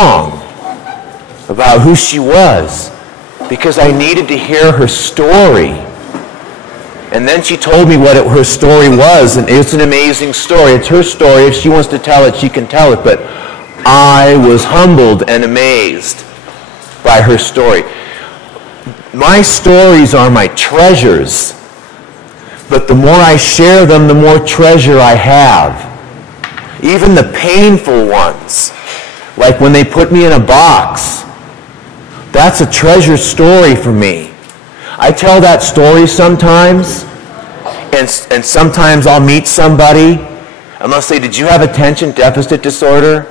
song about who she was because I needed to hear her story. And then she told me what her story was, and it's an amazing story. It's her story. If she wants to tell it, she can tell it. But I was humbled and amazed by her story. My stories are my treasures, but the more I share them, the more treasure I have. Even the painful ones, like when they put me in a box, that's a treasure story for me. I tell that story sometimes, and sometimes I'll meet somebody, and they'll say, "Did you have attention deficit disorder?"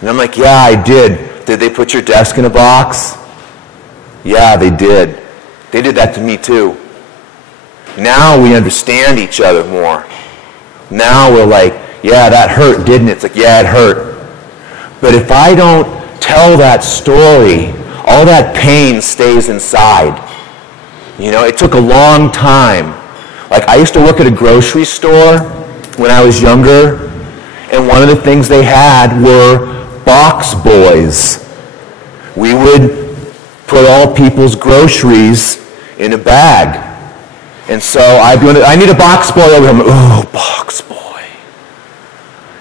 And I'm like, "Yeah, I did." "Did they put your desk in a box?" "Yeah, they did. They did that to me too." Now we understand each other more. Now we're like, "Yeah, that hurt, didn't it?" It's like, "Yeah, it hurt." But if I don't tell that story, all that pain stays inside. You know, it took a long time. Like, I used to work at a grocery store when I was younger, and one of the things they had were box boys. We would put all people's groceries in a bag. And so I'd be I need a box boy over here. Oh, box boy.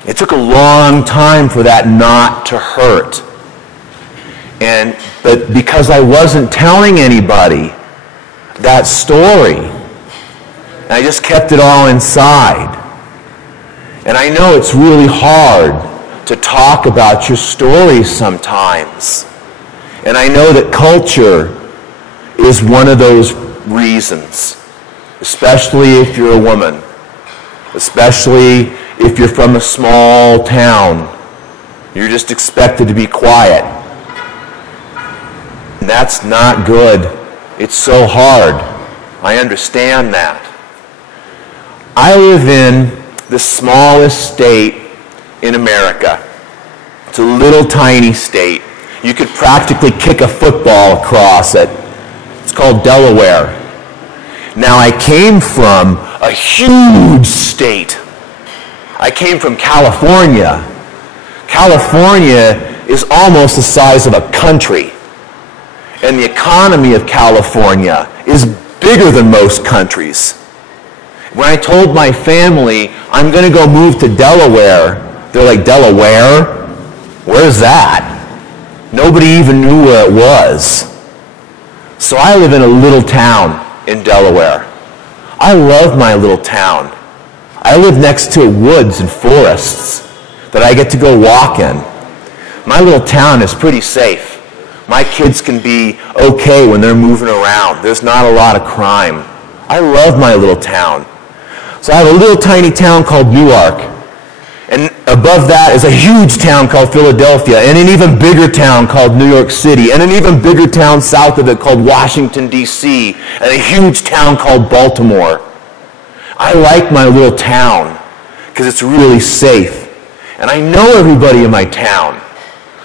It took a long time for that not to hurt. But because I wasn't telling anybody that story, I just kept it all inside. And I know it's really hard to talk about your stories sometimes. And I know that culture is one of those reasons, especially if you're a woman, especially if you're from a small town. You're just expected to be quiet. And that's not good. It's so hard. I understand that. I live in the smallest state in America. It's a little tiny state. You could practically kick a football across it. It's called Delaware. Now, I came from a huge state. I came from California. California is almost the size of a country. And the economy of California is bigger than most countries. When I told my family, I'm going to go move to Delaware, they're like, "Delaware? Where's that?" Nobody even knew where it was. So I live in a little town in Delaware. I love my little town. I live next to woods and forests that I get to go walk in. My little town is pretty safe. My kids can be okay when they're moving around. There's not a lot of crime. I love my little town. So I have a little tiny town called Newark. And above that is a huge town called Philadelphia, and an even bigger town called New York City, and an even bigger town south of it called Washington, D.C., and a huge town called Baltimore. I like my little town because it's really safe. And I know everybody in my town.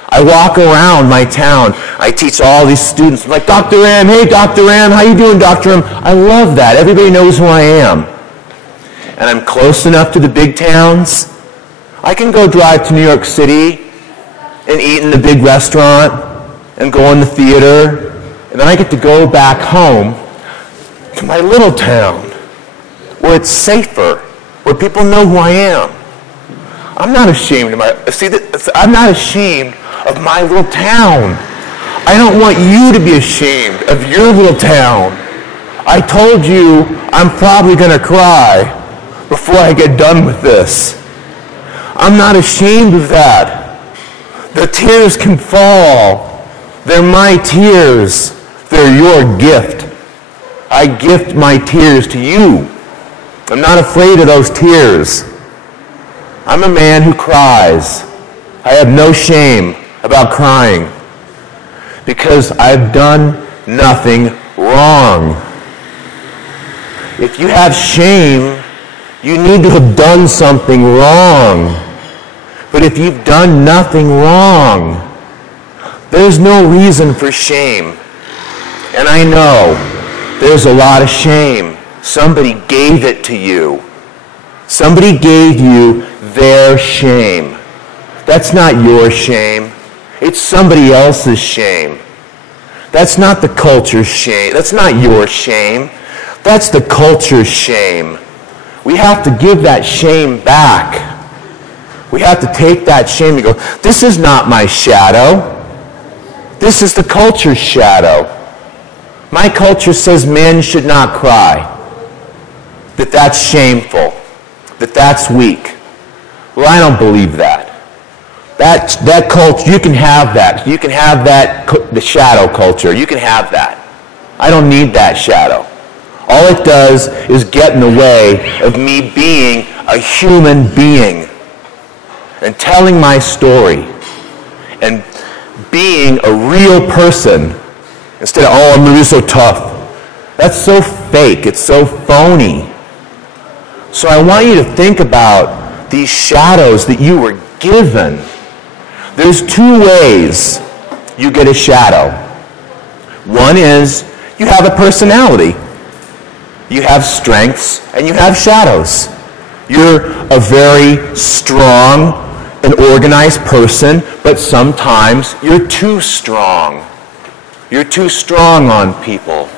I walk around my town. I teach all these students. I'm like, "Dr. M, hey, Dr. M, how you doing, Dr. M?" I love that. Everybody knows who I am. And I'm close enough to the big towns. I can go drive to New York City and eat in the big restaurant and go in the theater. And then I get to go back home to my little town where it's safer, where people know who I am. I'm not ashamed of I'm not ashamed of my little town. I don't want you to be ashamed of your little town. I told you I'm probably going to cry before I get done with this. I'm not ashamed of that. The tears can fall. They're my tears. They're your gift. I gift my tears to you. I'm not afraid of those tears. I'm a man who cries. I have no shame about crying because I've done nothing wrong. If you have shame, you need to have done something wrong. But if you've done nothing wrong, there's no reason for shame. And I know there's a lot of shame. Somebody gave it to you. Somebody gave you their shame. That's not your shame. It's somebody else's shame. That's not the culture's shame. That's not your shame. That's the culture's shame. We have to give that shame back. We have to take that shame and go, this is not my shadow. This is the culture's shadow. My culture says men should not cry. That that's shameful. That that's weak. Well, I don't believe that. That culture, you can have that. You can have that, the shadow culture. You can have that. I don't need that shadow. All it does is get in the way of me being a human being and telling my story and being a real person instead of, oh, I'm going to be so tough. That's so fake. It's so phony. So I want you to think about these shadows that you were given. There's two ways you get a shadow. One is you have a personality. You have strengths and you have shadows. You're a very strong and organized person, but sometimes you're too strong. You're too strong on people.